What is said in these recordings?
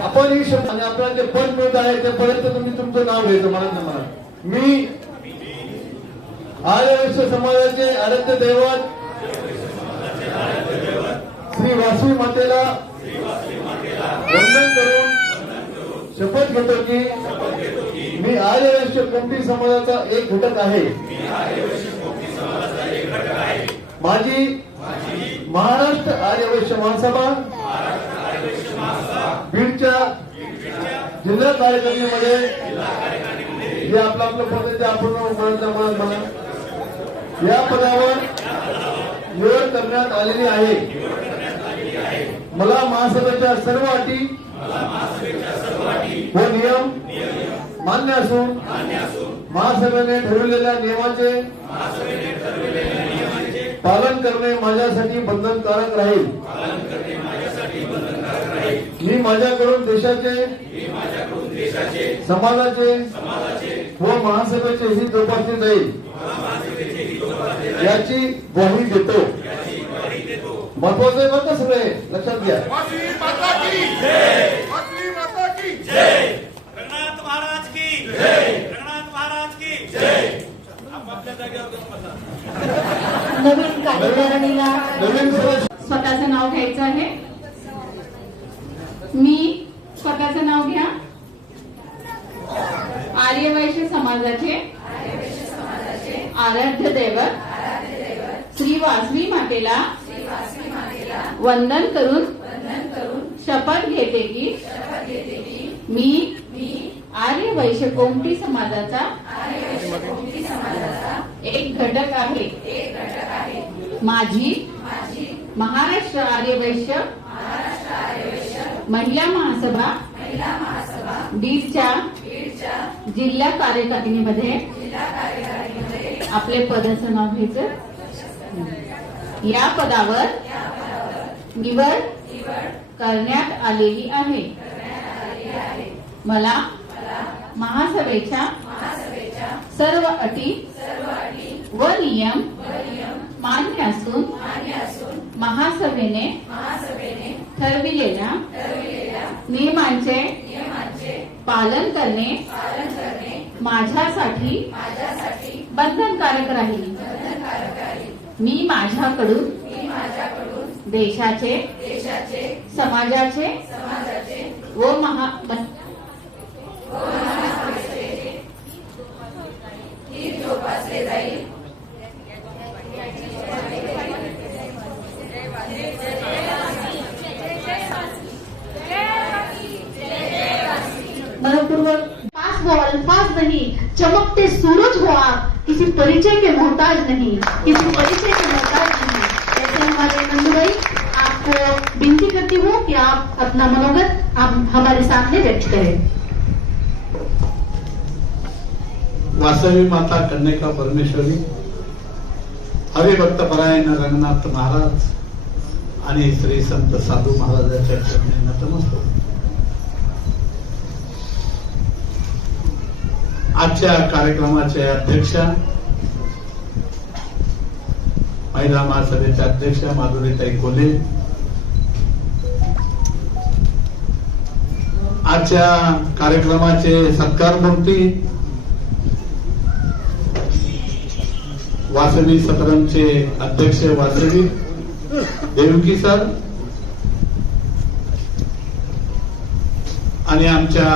आपण ही शब्द आणि आपल्याला जे पद मिळत आहे त्यापर्यंत तुम्ही तुमचं नाव घ्यायचं म्हणत नाही म्हणा मी आर्य विश्व समाजाचे आराध्य दैवत श्री वासवी मातेला वंदन करून शपथ घेतो की मी आर्य वैश्य कोणती समाजाचा एक घटक आहे. माझी महाराष्ट्र आर्य वैश्य महासभा बीडच्या जिल्हा कार्यकारिणीमध्ये जे आपलं आपलं पद आहे ते आपण म्हणत म्हणा. या पदावर निवड करण्यात आलेली आहे. मला महासभेच्या सर्व अटी व नियम मान्य असून महासभेने ठरवलेल्या नियमाचे पालन करणे माझ्यासाठी बंधनकारक राहील. मी माझ्याकडून देशाचे समाजाचे व महासभेचे हित जोपासले जाईल. याची ग्वाही देतो. महत्वाचं आहे बरं का सगळे? लक्षात घ्या वासवी माता की जय वासवी माता की जय रंगनाथ महाराज की जय रंगनाथ महाराज की जय आपापल्या जागेवर बसा. नवीन कार्यकारिणीला नवीन सदस्य स्वतःचं नाव घ्यायचं आहे मी स्वतःचं नाव घ्या आर्यवैश्य समाजाचे आराध्य दैवत श्री वासवी मातेला वंदन करून शपथ घेते की मी आर्य वैश्य कोमटी समाजाचा एक घटक आहे. माझी महाराष्ट्र आर्य वैश्य महिला महासभा बीडच्या जिल्हा कार्यकारिणीमध्ये आपले नाव घ्यायचं या पदावर निवड करण्यात आलेली आहे. मला महासभेच्या सर्व अटी व नियम मान्य असून महासभेने ठरविलेल्या नियमांचे पालन करणे माझ्यासाठी बंधनकारक राहील. मी माझ्याकडून देशाचे समाजाचे व महा पास हो अल्फाज नहीं. चमकते सूरज हो आप किसी परिचय के मोहताज नहीं. किसी परिचय अपना मनोगत आप हमारे सामने व्यक्त करें। वासवी माता करने का परमेश्वरी हरिभक्त परायण रंगनाथ महाराज आणि श्री संत साधू महाराजांच्या चरणी नतमस्तक. आजच्या कार्यक्रमाचे अध्यक्ष महिला महासभेच्या अध्यक्ष माधुरीताई कोले आजच्या कार्यक्रमाचे सत्कार मूर्ती वासवी सत्रमचे अध्यक्ष वासवी देवकी सर आणि आमच्या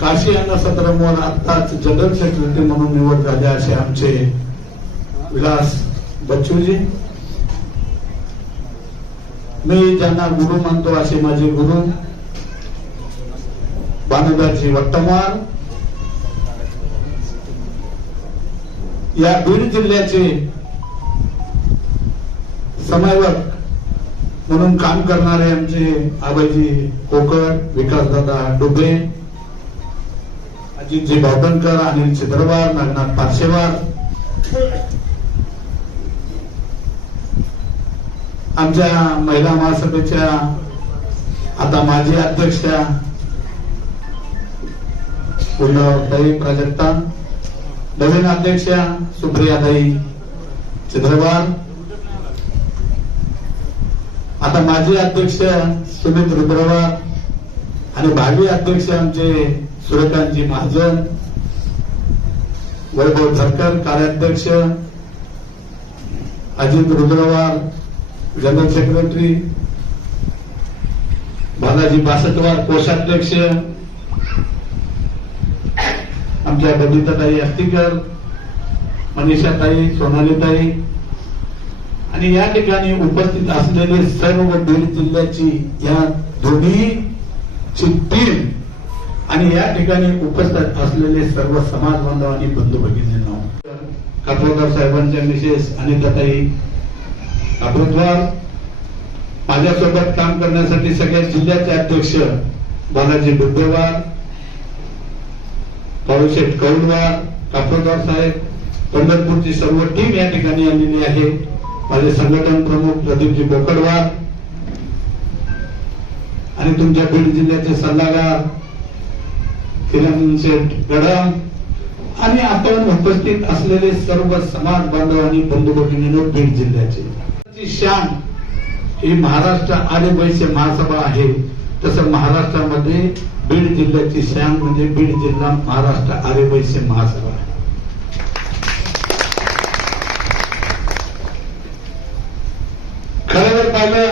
काशी यांना सत्रमवर आत्ताच जनरल सेक्रेटरी म्हणून निवड झाले असे आमचे विलास बच्चूजी. मी ज्यांना गुरु मानतो असे माझे गुरु भानुदासजी वर्तमान. या बीड जिल्ह्याचे समयवक म्हणून काम करणारे आमचे आबाजी कोकट विकासदादा डुबे अजितजी बावटणकर अनिल चित्रवार नागनाथ पारशेवार. आमच्या महिला महासभेच्या आता माजी अध्यक्षा पूर्णताई प्राजक्ता नवीन अध्यक्षा सुप्रियाताई चित्रवार आता माजी अध्यक्ष सुमित रुद्रवार आणि भावी अध्यक्ष आमचे सूर्यकांतजी महाजन. वैभव झरकर कार्याध्यक्ष अजित रुद्रवार जनरल सेक्रेटरी. बालाजी बासटवार कोषाध्यक्ष. आमच्या बबिताताई अस्तिकर मनीषाताई सोनालीताई. आणि या ठिकाणी उपस्थित असलेले सर्व बीड जिल्ह्याची या दोन्ही टीम आणि या ठिकाणी उपस्थित असलेले सर्व समाज बांधव आणि बंधू भगिनींना कापडकर साहेबांच्या मिसेस अनिताताई कापडद्वार माझ्यासोबत काम करण्यासाठी सगळ्या जिल्ह्याचे अध्यक्ष बालाजी बुद्धवार पाळूशेठ कौलवार कापडवार साहेब पंढरपूरची सर्व टीम या ठिकाणी आलेली आहे. माझे संघटन प्रमुख प्रदीपजी बोकडवार आणि तुमच्या बीड जिल्ह्याचे सल्लागार किरण शेठ गडम आणि आपण उपस्थित असलेले सर्व समाज बांधव आणि बंधू भगिनीनो बीड जिल्ह्याचे. शान ही महाराष्ट्र आर्य वैश्य महासभा आहे. तसं महाराष्ट्रामध्ये बीड जिल्ह्याची श्याम म्हणजे बीड जिल्हा महाराष्ट्र आर्य वैश्य महासभा. खरं जर पाहिलं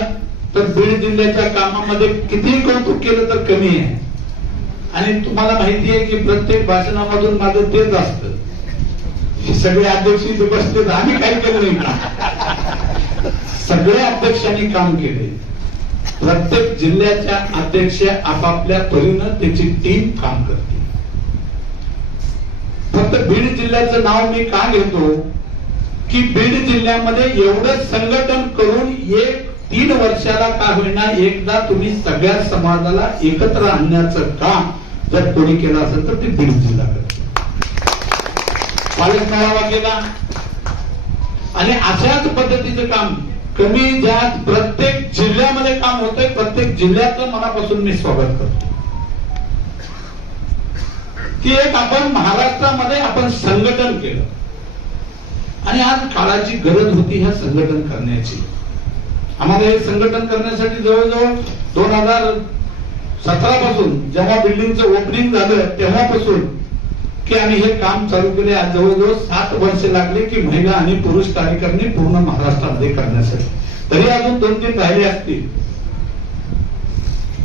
तर बीड जिल्ह्याच्या कामामध्ये किती कौतुक केलं तर कमी आहे. आणि तुम्हाला माहिती आहे की प्रत्येक भाषणामधून माझं तेच असतं. हे सगळे अध्यक्ष इथे बसले आम्ही काही केलं नाही. सगळ्या अध्यक्षांनी काम केले. प्रत्येक जिल्ह्याच्या अध्यक्ष आपापल्या परीनं त्याची टीम काम करते. फक्त बीड जिल्ह्याचं नाव मी का घेतो? की बीड जिल्ह्यामध्ये एवढं संघटन करून एक तीन वर्षाला का होईना एकदा तुम्ही सगळ्या समाजाला एकत्र आणण्याचं काम जर कोणी केलं असेल तर ते बीड जिल्हा करते. पालक मेळावा केला आणि अशाच पद्धतीचं काम कमी ज्यात प्रत्येक जिल्ह्यामध्ये काम होतंय प्रत्येक जिल्ह्याचं मनापासून मी स्वागत करतो. की एक आपण महाराष्ट्रामध्ये आपण संघटन केलं. आणि आज काळाची गरज होती ह्या संघटन करण्याची. आम्हाला हे संघटन करण्यासाठी जवळजवळ दोन हजार सतरा पासून जेव्हा बिल्डिंगचं ओपनिंग झालं तेव्हापासून की आम्ही हे काम चालू केले. आज जवळजवळ सात वर्ष लागले की महिला आणि पुरुष कार्यकारिणी पूर्ण महाराष्ट्रामध्ये करण्यासाठी. तरी अजून दोन तीन राहिले असतील.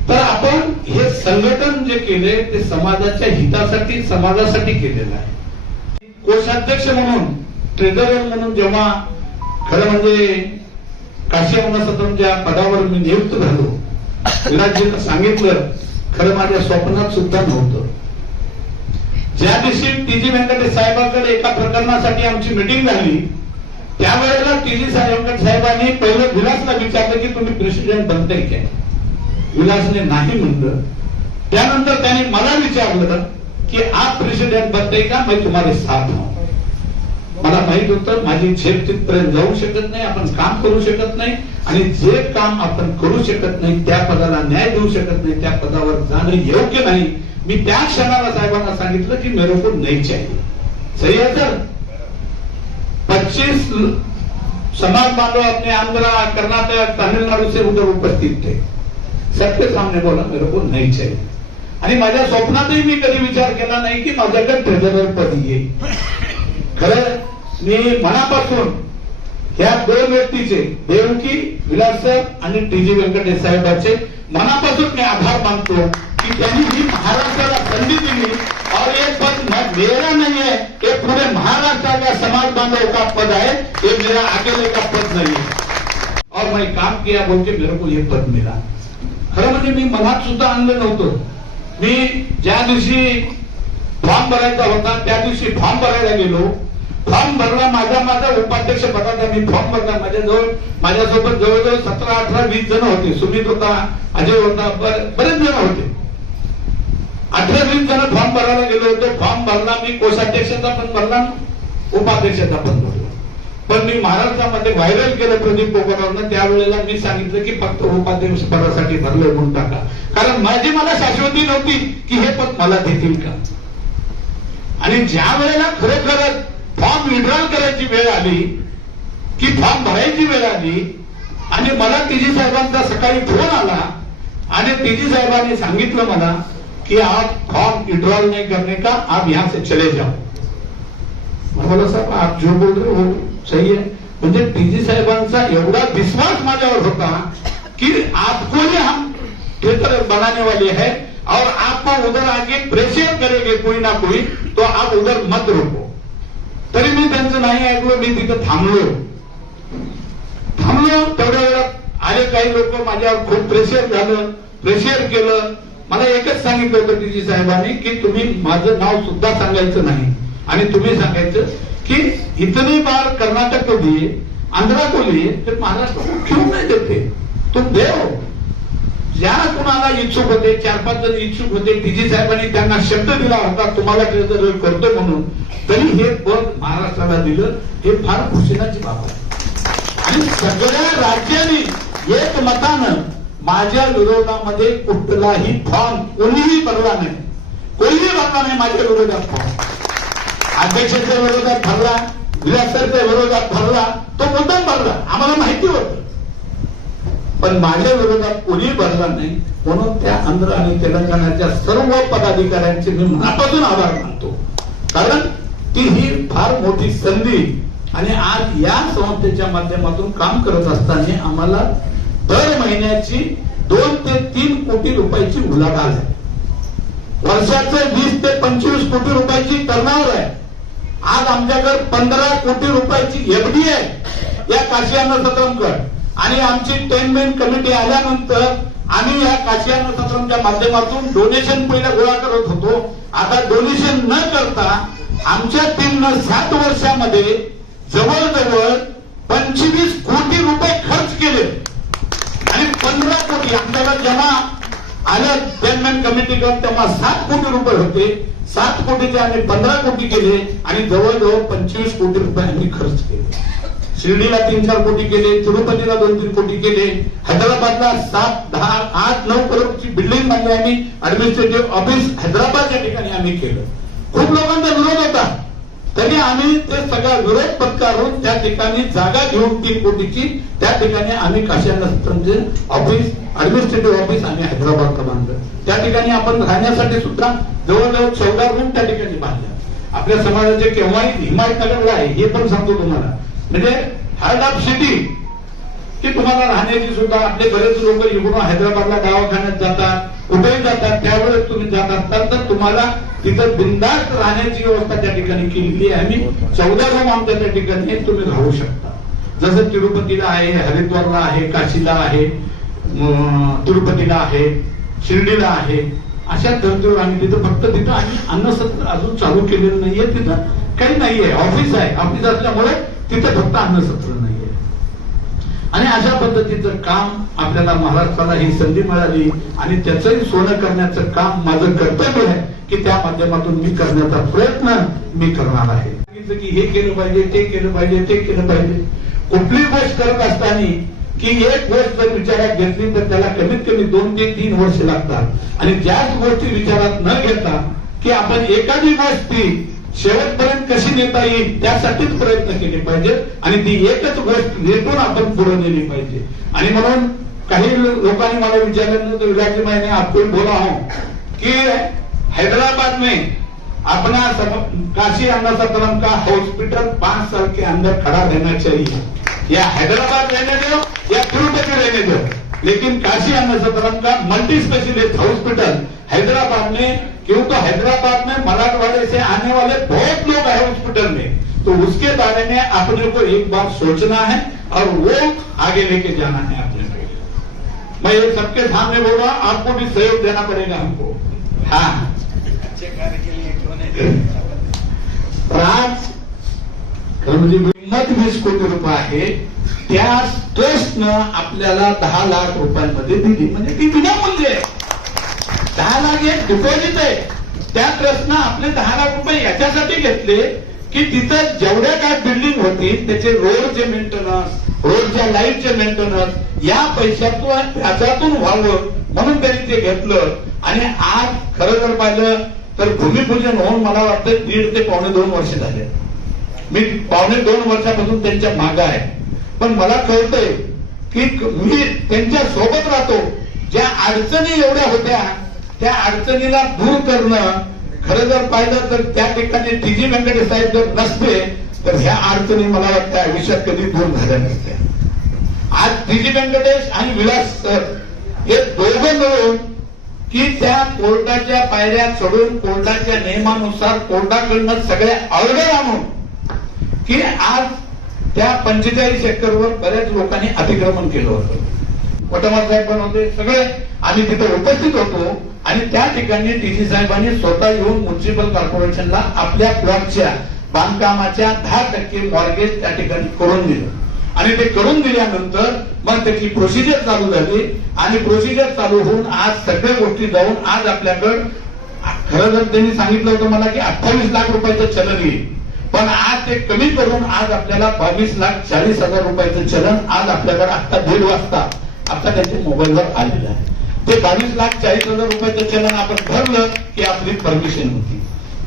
तर आपण हे संघटन जे केले ते समाजाच्या हितासाठी समाजासाठी केलेलं आहे. कोषाध्यक्ष म्हणून ट्रेझरर म्हणून जेव्हा खरं म्हणजे काशी सत्रमच्या पदावर मी नियुक्त झालो विराजजीनं सांगितलं खरं माझ्या स्वप्नात सुद्धा नव्हतं. ज्या दिवशी टीजी व्यंकटेश साहेबांकडे एका प्रकरणासाठी आमची मिटिंग झाली त्यावेळेला टीजी व्यंकट साहेबांनी पहिलं विलासला विचारलं की तुम्ही प्रेसिडेंट बनताय काय विलासने नाही म्हणलं. त्यानंतर त्याने मला विचारलं की आप प्रेसिडेंट बनताय का? मी तुम्हाला साथ मला माहीत होतं माझी झेप तिथपर्यंत जाऊ शकत नाही आपण काम करू शकत नाही आणि जे काम आपण करू शकत नाही त्या पदाला न्याय देऊ शकत नाही त्या पदावर जाणं योग्य नाही. मी त्या क्षणाला साहेबांना सांगितलं की मेरे को नहीं चाहिए. सही है सर? पच्चीस समाज बांधव अपने आंध्र कर्नाटक तमिलनाडु से उधर उपस्थित थे. सबके सामने बोला मेरे को नहीं चाहिए. आणि माझ्या स्वप्नातही मी कधी विचार केला नाही की माझ्याकडे ट्रेझरर पद येईल खरं मी मनापासून ह्या दोन व्यक्तीचे देवकी विलास सर आणि टी. जी. व्यंकटेश साहेबांचे मनापासून मी आभार मानतो. की त्यांनी ही महाराष्ट्राला संधी दिली. और ये पद मेरा नहीं है ये पूरे महाराष्ट्र का समाज बांधव का पद है ये मेरा अकेले का पद नहीं है। और मैं काम किया बोल के मेरे को ये पद मिला। खरं म्हणजे मी मनात सुद्धा आणलं नव्हतं. मी ज्या दिवशी फॉर्म भरायचा होता त्या दिवशी फॉर्म भरायला गेलो. फॉर्म भरला माझा माझा उपाध्यक्ष पदाचा मी फॉर्म भरला. माझ्याजवळ माझ्यासोबत जवळजवळ सतरा अठरा वीस जण होते. सुमित होता अजय होता बरेच जण होते. अठरा दिवस जण फॉर्म भरायला गेलो होतो. फॉर्म भरला मी कोषाध्यक्षाचा पण भरला उपाध्यक्षाचा पण भरला. पण मी महाराष्ट्रामध्ये व्हायरल केलं प्रदीप पोकरांना त्यावेळेला मी सांगितलं की फक्त उपाध्यक्ष पदासाठी भरलं म्हणून टाका. कारण माझी मला शाश्वती नव्हती की हे पद मला देतील का. आणि ज्या वेळेला खरोखरच फॉर्म विड्रॉल करायची वेळ आली की फॉर्म भरायची वेळ आली आणि मला तिजी साहेबांचा सकाळी फोन आला आणि तिजी साहेबांनी सांगितलं मला कि आप फॉर्म विड्रॉल नहीं करने का आप यहाँ से चले जाओ। मैं बोला साहब आप जो बोल रहे हो सही है। म्हणजे टीजी साहेबांचा एवढा विश्वास माझ्यावर होता कि आपको ही हम थिएटर बनाने वाले हैं और आपको उधर आगे प्रेशर करेंगे कोई ना कोई तो आप उधर मत रोको। तरी मी त्यांचं नाही ऐकलो मी तिथं थांबलो। थांबलो तेवढ्या वेळात आले काही लोक माझ्यावर खूप प्रेशर झालं. प्रेशर केलं. मला एकच सांगितलं होतं टीजी साहेबांनी की तुम्ही माझं नाव सुद्धा सांगायचं नाही. आणि तुम्ही सांगायचं की इतनी बार कर्नाटक को दिए आंध्रा को लिए फिर महाराष्ट्र को क्यों देते? तुम देव. ज्या कुणाला इच्छुक होते चार पाच जण इच्छुक होते डीजी साहेबांनी त्यांना शब्द दिला होता तुम्हाला ट्रेझर करतो म्हणून तरी हे पद महाराष्ट्राला दिलं हे फार खुशीनाची बाब आहे. आणि सगळ्या राज्यांनी एक मतानं माझ्या विरोधामध्ये कुठलाही फॉर्म कोणीही भरला नाही. कोणीही भरला नाही माझ्या विरोधात फॉर्म अध्यक्षाच्या विरोधात भरला विलासरच्या विरोधात भरला तो मुद्दाम भरला. आम्हाला माहिती होत. पण माझ्या विरोधात कोणी भरला नाही म्हणून त्या आंध्र आणि तेलंगणाच्या सर्व पदाधिकाऱ्यांचे मी मनापासून आभार मानतो. कारण ती ही फार मोठी संधी आणि आज या संस्थेच्या माध्यमातून काम करत असताना आम्हाला दर महिन्याची दोन ते तीन कोटी रुपयाची उलाढाल आहे. वर्षाचे वीस ते पंचवीस कोटी रुपयाची करणार आहे. आज आमच्याकडे पंधरा कोटी रुपयाची एफडी आहे. या काशी अन्न आणि आमची टेनमेंट कमिटी आल्यानंतर आम्ही या काशी सत्रमच्या माध्यमातून डोनेशन पहिला गोळा करत होतो. आता डोनेशन न करता आमच्या टीमनं सात वर्षामध्ये जवळजवळ पंचवीस कोटी रुपये खर्च केले. पंधरा कोटी आपल्याला जेव्हा आल्या चेअरमॅन कमिटीकडे तेव्हा सात कोटी रुपये होते. सात कोटीचे आम्ही पंधरा कोटी केले आणि जवळजवळ पंचवीस कोटी रुपये आम्ही खर्च केले. शिर्डीला तीन चार कोटी केले तिरुपतीला दोन तीन कोटी केले. हैदराबादला सात दहा आठ नऊ करोडची बिल्डिंग बांधली आम्ही. ऍडमिनिस्ट्रेटिव्ह ऑफिस हैदराबादच्या ठिकाणी आम्ही केलं. खूप लोकांचा विरोध होता. तरी आम्ही ते सगळा विरोध पत्कारून त्या ठिकाणी जागा घेऊन ती कोटीची त्या ठिकाणी आम्ही काशानंतरचे ऑफिस ऍडमिनिस्ट्रेटिव्ह ऑफिस आम्ही हैदराबाद बांधलं. त्या ठिकाणी आपण राहण्यासाठी सुद्धा जवळजवळ चौदा रूम त्या ठिकाणी बांधल्या. आपल्या समाजाचे केव्हाही हिमायतनगरला आहे हे पण सांगतो तुम्हाला. म्हणजे हार्ट ऑफ सिटी की तुम्हाला राहण्याची सुद्धा आपले बरेच लोक इकडून हैदराबादला दवाखान्यात जातात कुठेही जातात त्यावेळेस तुम्ही जात असतात तर तुम्हाला तिथं बिंदास्त राहण्याची व्यवस्था त्या ठिकाणी केलेली आहे. आम्ही चौदा रूम आमच्या त्या ठिकाणी तुम्ही राहू शकता. जसं तिरुपतीला आहे हरिद्वारला आहे काशीला आहे तिरुपतीला आहे शिर्डीला आहे अशा धर्तीवर आम्ही तिथं फक्त तिथं आम्ही अन्नसत्र अजून चालू केलेलं नाहीये. तिथं काही नाहीये. ऑफिस आहे. ऑफिस असल्यामुळे तिथं फक्त अन्नसत्र नाही आणि अशा पद्धतीचं काम आपल्याला महाराष्ट्राला ही संधी मिळाली आणि त्याचंही सोनं करण्याचं काम माझं कर्तव्य आहे की त्या माध्यमातून मी करण्याचा प्रयत्न मी करणार आहे. की हे केलं पाहिजे ते केलं पाहिजे ते केलं पाहिजे. कुठली गोष्ट करत असताना की एक गोष्ट जर विचारात घेतली तर त्याला कमीत कमी दोन ते तीन वर्ष लागतात. आणि ज्याच गोष्टी विचारात न घेता की आपण एखादी गोष्टी शेवटपर्यंत कशी नेता येईल त्यासाठीच प्रयत्न केले पाहिजेत आणि ती एकच गोष्ट नेतून आपण पुढे नेली पाहिजे. आणि म्हणून काही लोकांनी मला विचारल्यानंतर विराजी मायने आपको बोला हूं कि हैदराबाद में अपना काशी अन्ना सत्रम का हॉस्पिटल पांच साल के अंदर खड़ा रहना चाहिए। या हैदराबाद रहने दो या तिरुपति रहने दो। लेकिन काशी अन्ना सत्रम का मल्टी स्पेशलिस्ट हॉस्पिटल हैदराबाद में क्यों तो हैदराबाद में मराठवाड़े से आने वाले बहुत लोग हैं हॉस्पिटल में। तो उसके बारे में अपने को एक बार सोचना है और वो आगे लेके जाना है अपने मैं ये सबके सामने बोल रहा हूँ आपको भी सहयोग देना पड़ेगा हमको। हाँ। अच्छे तर आज खरं म्हणजे किंमत वीस कोटी रुपये आहे त्या ट्रस्टनं आपल्याला दहा लाख रुपयांमध्ये दिली. म्हणजे ती विनामूल्य आहे. दहा लाख एक डिपॉझिट आहे. त्या ट्रस्टनं आपले दहा लाख रुपये याच्यासाठी घेतले की तिथं जेवढ्या काय बिल्डिंग होती त्याचे रोडचे मेंटेनन्स रोडच्या लाईटचे मेंटेनन्स या पैशातून त्याच्यातून व्हावं म्हणून त्यांनी ते घेतलं. आणि आज खरं जर पाहिलं तर भूमिपूजन होऊन मला वाटतं दीड ते पावणे दोन वर्ष झाले. मी पावणे दोन वर्षापासून त्यांच्या मागं आहे. पण मला कळतंय की मी त्यांच्यासोबत राहतो. ज्या अडचणी एवढ्या होत्या त्या अडचणीला दूर करणं खरं जर पाहिलं तर त्या ठिकाणी टी जी व्यंकटेश साहेब जर नसते तर ह्या अडचणी मला वाटतं आयुष्यात कधी दूर झाल्या नसत्या. आज टी जी व्यंकटेश आणि विलास सर हे दोघं मिळून की त्या कोर्टाच्या पायऱ्या चढून कोर्टाच्या नियमानुसार कोर्टाकडनं सगळ्या ऑर्डर आणून की आज त्या पंचेचाळीस एकरवर बऱ्याच लोकांनी अतिक्रमण केलं होतं. वटमार साहेब पण होते सगळे. आम्ही तिथे उपस्थित होतो. आणि त्या ठिकाणी टीसी साहेबांनी स्वतः येऊन म्युन्सिपल कॉर्पोरेशनला आपल्या प्लॉटच्या बांधकामाच्या दहा टक्के मॉर्गेज त्या ठिकाणी करून दिलं. आणि ते करून दिल्यानंतर मग त्याची प्रोसिजर चालू झाली. आणि प्रोसिजर चालू होऊन आज सगळ्या गोष्टी जाऊन आज आपल्याकडं खरं तर त्यांनी सांगितलं होतं मला की अठ्ठावीस लाख रुपयाचं चलन येईल. पण आज ते कमी करून आज आपल्याला बावीस लाख चाळीस हजार रुपयाचं चलन आज आपल्याकडे आता दीड वाजता आता त्यांच्या मोबाईलवर आलेलं आहे. ते बावीस लाख चाळीस हजार रुपयाचं चलन आपण भरलं की आपली परमिशन होती.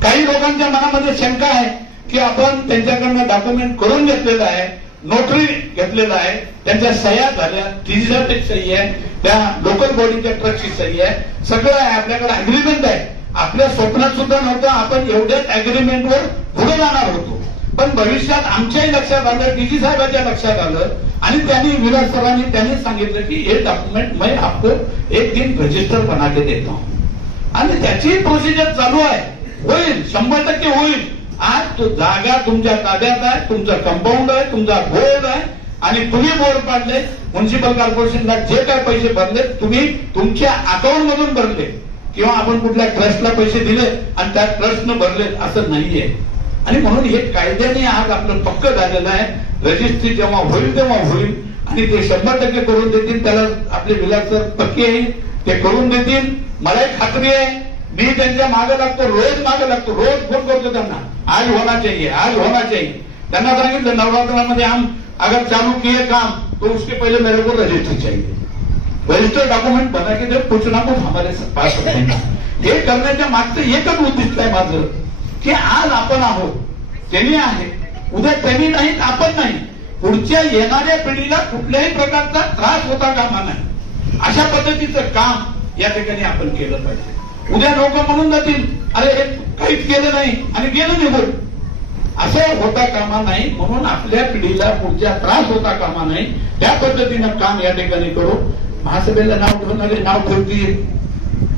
काही लोकांच्या मनामध्ये शंका आहे की आपण त्यांच्याकडनं डॉक्युमेंट करून घेतलेलं आहे नोटरी घेतलेलं आहे त्यांच्या सह्या झाल्या डिजिटल सही आहे त्या लोकल बॉडीच्या ट्रकची सही आहे. सगळं आहे आपल्याकडे अग्रीमेंट आहे. आपल्या स्वप्नात सुद्धा नव्हतं आपण एवढ्याच अग्रीमेंटवर पुढे जाणार होतो. पण भविष्यात आमच्याही लक्षात आलं डीजी साहेबांच्या लक्षात आलं आणि त्यांनी विराट सरांनी त्यांनी सांगितलं की हे डॉक्युमेंट मैं आपको एक दिन रजिस्टर बना के देता. हूं आणि त्याची प्रोसिजर चालू आहे. होईल शंभर टक्के होईल. आज तो जागा तुमच्या ताब्यात आहे तुमचं कंपाऊंड आहे तुमचा बोर्ड आहे. आणि तुम्ही बोर्ड पाडले म्युन्सिपल कॉर्पोरेशनला जे काय पैसे भरले तुम्ही तुमच्या अकाउंट मधून भरले. किंवा आपण कुठल्या ट्रस्टला पैसे दिले आणि त्या ट्रस्टनं भरले असं नाहीये. आणि म्हणून हे कायद्याने आज आपलं पक्क झालेलं आहे. रजिस्ट्री जेव्हा होईल तेव्हा होईल. आणि ते शंभर टक्के करून देतील त्याला आपले विलास सर पक्के आहे ते करून देतील. मला एक खात्री आहे मी त्यांच्या मागे लागतो रोज मागे लागतो रोज फोन करतो त्यांना. आज होना चाहिए आज होना चाहिए. त्यांना सांगितलं नवरात्रामध्ये आम अगर चालू किए काम तो उसके पहले मेरे को रजिस्ट्री चाहिए. रजिस्टर डॉक्युमेंट बना के जब कुछ ना कुछ हमारे पास रहेगा हे करण्याच्या मागचं एकच उद्दिष्ट आहे माझं की आज आपण आहोत. त्यांनी आहे. उद्या त्यांनी नाहीत आपण नाही. पुढच्या येणाऱ्या पिढीला कुठल्याही प्रकारचा त्रास होता कामा नाही. अशा पद्धतीचं काम या ठिकाणी आपण केलं पाहिजे. उद्या लोक म्हणून जातील अरे हे काहीच केलं नाही आणि गेलं निघून असं होता कामा नाही म्हणून आपल्या पिढीला पुढच्या त्रास होता कामा नाही. त्या पद्धतीनं काम या ठिकाणी करू. महासभेला नाव ठेवणारे नाव ठेवतील.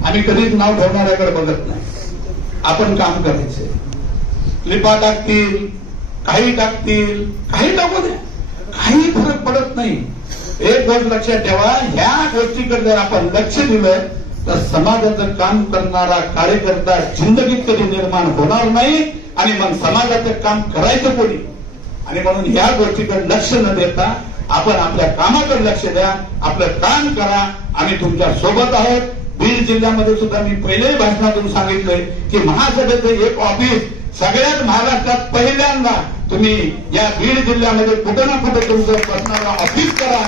आम्ही कधीच नाव ठेवणाऱ्याकडे बघत नाही. आपण काम करायचं. लिपा टाकतील काही टाकतील काही टाकू द्या. काही फरक पडत नाही. एक गोष्ट लक्षात ठेवा ह्या गोष्टीकडे जर आपण लक्ष दिलं तर समाजाचं काम करणारा कार्यकर्ता जिंदगीत कधी निर्माण होणार नाही आणि मग समाजाचं काम करायचं कोणी? आणि म्हणून ह्या गोष्टीकडे लक्ष न देता आपण आपल्या कामाकडे लक्ष द्या आपलं काम करा. आम्ही तुमच्यासोबत आहोत. बीड जिल्ह्यामध्ये सुद्धा मी पहिल्याही भाषणातून सांगितलंय की महासभेचं एक ऑफिस सगळ्यात महाराष्ट्रात पहिल्यांदा तुम्ही या बीड जिल्ह्यामध्ये कुठं ना कुठं तुमचं पर्सनल ऑफिस करा.